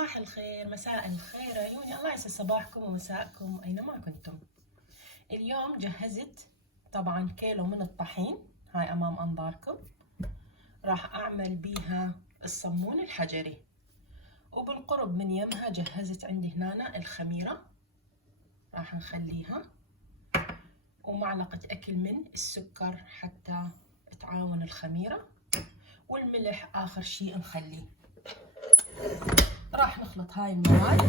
صباح الخير، مساء الخير عيوني، الله يسعد صباحكم ومساءكم أينما كنتم. اليوم جهزت طبعا كيلو من الطحين، هاي أمام أنظاركم. راح أعمل بيها الصمون الحجري، وبالقرب من يمها جهزت عندي هنا الخميرة راح نخليها، ومعلقة أكل من السكر حتى تعاون الخميرة، والملح آخر شيء نخليه. راح نخلط هاي المواد.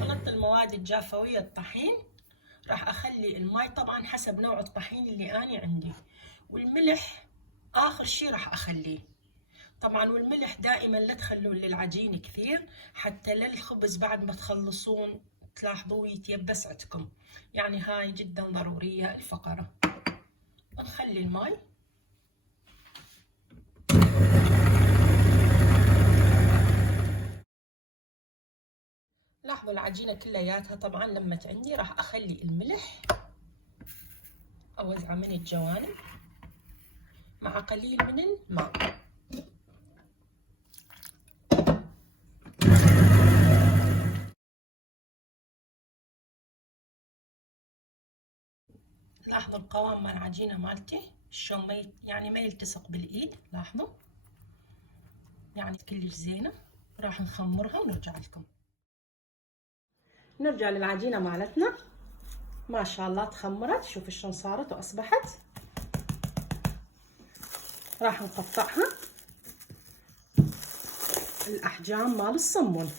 خلطت المواد الجافة ويا الطحين. راح أخلي الماء طبعا حسب نوع الطحين اللي أنا عندي، والملح آخر شي راح أخليه طبعا. والملح دائما لا تخلون للعجين كثير، حتى للخبز بعد ما تخلصون تلاحظوه يتيبس عندكم، يعني هاي جدا ضرورية الفقرة. نخلي الماء. لاحظوا العجينة كلياتها طبعا لمت عندي. راح أخلي الملح أوزعه من الجوانب مع قليل من الماء. لاحظوا القوام مال العجينة مالتي شلون يعني ما يلتصق بالإيد، لاحظوا يعني كلش زينة. راح نخمرها ونرجع لكم. نرجع للعجينة مالتنا، ما شاء الله تخمرت، شوف شلون صارت وأصبحت. راح نقطعها الأحجام مال الصمون.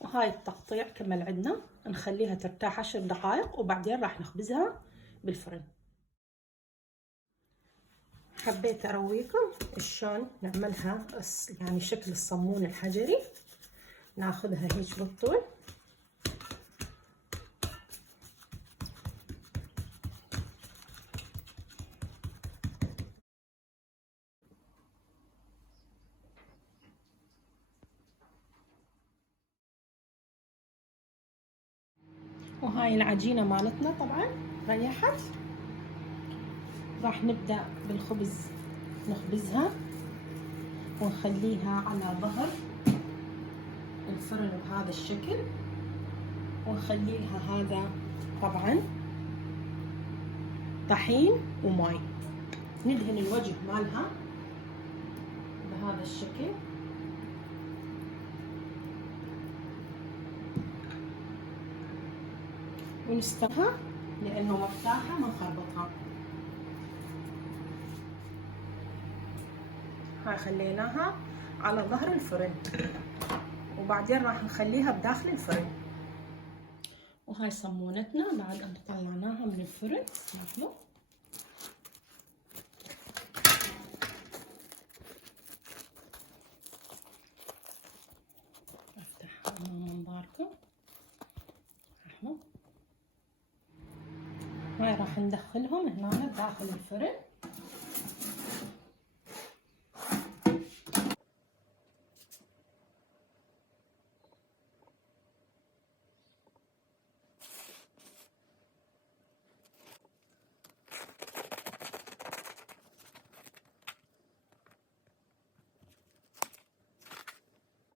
وهاي التقطيع كمل عندنا، نخليها ترتاح 10 دقائق وبعدين راح نخبزها بالفرن. حبيت ارويكم شلون نعملها يعني شكل الصمون الحجري. ناخذها هيك بالطول، وهاي العجينة مالتنا طبعا ريحت. راح نبدأ بالخبز، نخبزها ونخليها على ظهر الفرن بهذا الشكل، ونخلي لها هذا طبعا طحين وماي. ندهن الوجه مالها بهذا الشكل، ونستخدمها لأنه مرتاحة ما نخربطها. هاي خليناها على ظهر الفرن، وبعدين راح نخليها بداخل الفرن. وهاي صمونتنا بعد أن طلعناها من الفرن. لاحظوا افتحها امام منظاركم. لاحظوا هاي راح ندخلهم هنا داخل الفرن.